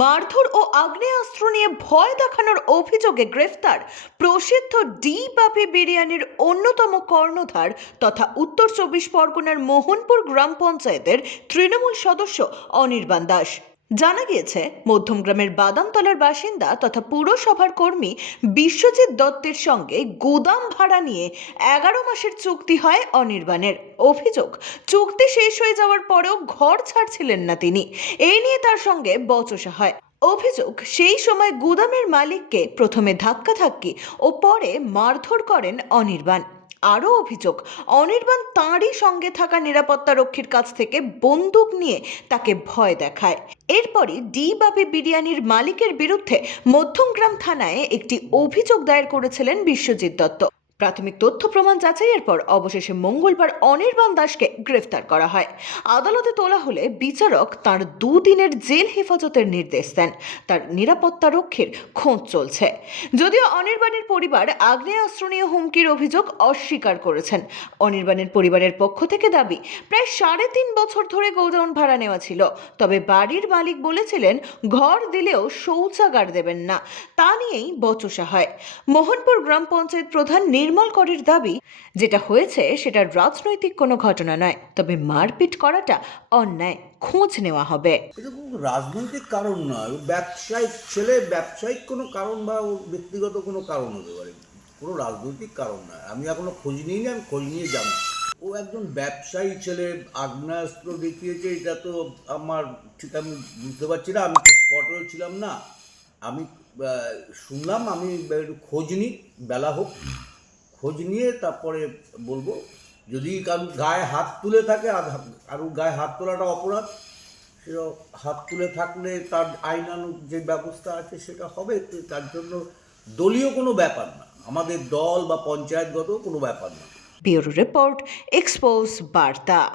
মারধর ও আগ্নেয়াস্ত্র নিয়ে ভয় দেখানোর অভিযোগে গ্রেফতার প্রসিদ্ধ ডি বাপি বিরিয়ানির অন্যতম কর্ণধার তথা উত্তর চব্বিশ পরগনার মোহনপুর গ্রাম পঞ্চায়েতের তৃণমূল সদস্য অনির্বাণ দাস। জানা গিয়েছে মধ্যমগ্রামের বাদামতলার বাসিন্দা তথা পুরসভার কর্মী বিশ্বজিৎ দত্তের সঙ্গে গোদাম ভাড়া নিয়ে এগারো মাসের চুক্তি হয় অনির্বাণের। অভিযোগ, চুক্তি শেষ হয়ে যাওয়ার পরেও ঘর ছাড়ছিলেন না তিনি। এই নিয়ে তার সঙ্গে বচসা হয়। অভিযোগ, সেই সময় গুদামের মালিককে প্রথমে ধাক্কাধাক্কি ও পরে মারধর করেন অনির্বাণ। আরও অভিযোগ, অনির্বাণ তাঁরই সঙ্গে থাকা নিরাপত্তা রক্ষীর কাছ থেকে বন্দুক নিয়ে তাকে ভয় দেখায়। এরপরই ডি বাপি বিরিয়ানির মালিকের বিরুদ্ধে মধ্যমগ্রাম থানায় একটি অভিযোগ দায়ের করেছিলেন বিশ্বজিৎ দত্ত। প্রাথমিক তথ্য প্রমাণ যাচাইয়ের পর অবশেষে মঙ্গলবার অনির্বাণ দাসকে গ্রেফতার করা হয়। আদালতে তোলা হলে বিচারক তার দুদিনের জেল হেফাজতের নির্দেশ দেন। তার নিরাপত্তা রক্ষীর খোঁজ চলছে। যদিও অনির্বাণের পরিবার আগ্নেয়াস্ত্র নিয়ে হুমকির অভিযোগ অস্বীকার করেছেন। অনির্বাণের পরিবারের পক্ষ থেকে দাবি, প্রায় সাড়ে তিন বছর ধরে গোডাউন ভাড়া নেওয়া ছিল। তবে বাড়ির মালিক বলেছিলেন, ঘর দিলেও শৌচাগার দেবেন না। তা নিয়েই বচসা হয়। মোহনপুর গ্রাম পঞ্চায়েত প্রধান নির্মল করের দাবি, যেটা হয়েছে সেটা রাজনৈতিক কোনো ঘটনা নয়, তবে মারপিট করাটা অন্যায়, খোঁজ নেওয়া হবে। রাজনৈতিক কারণ নয় ব্যবসায়িক ছেলে, ব্যবসায়িক কোনো কারণ বা ব্যক্তিগত কোনো কারণ হতে পারে। কোনো রাজনৈতিক কারণ নয়, আমি এখনও খোঁজ নিইনি, আমি খোঁজ নিয়ে যাব ও একজন ব্যবসায়ী ছেলে, আগ্নেয়াস্ত্র দেখিয়েছে, এটা তো আমার ঠিক আমি বুঝতে পারছি না, আমি স্পটেও ছিলাম না। আমি শুনলাম, আমি খোঁজ নিই, বেলা হোক। খোঁজ নিয়ে তারপরে বলব, যদি কারও গায়ে হাত তুলে থাকে, আর কারুর গায়ে হাত তোলাটা অপরাধ সেটা হাত তুলে থাকলে তার আইনানুক যে ব্যবস্থা আছে সেটা হবে তার জন্য দলীয় কোনো ব্যাপার না। আমাদের দল বা পঞ্চায়েতগত কোনো ব্যাপার না। ব্যুরো রিপোর্ট, এক্সপোজ, বার্তা।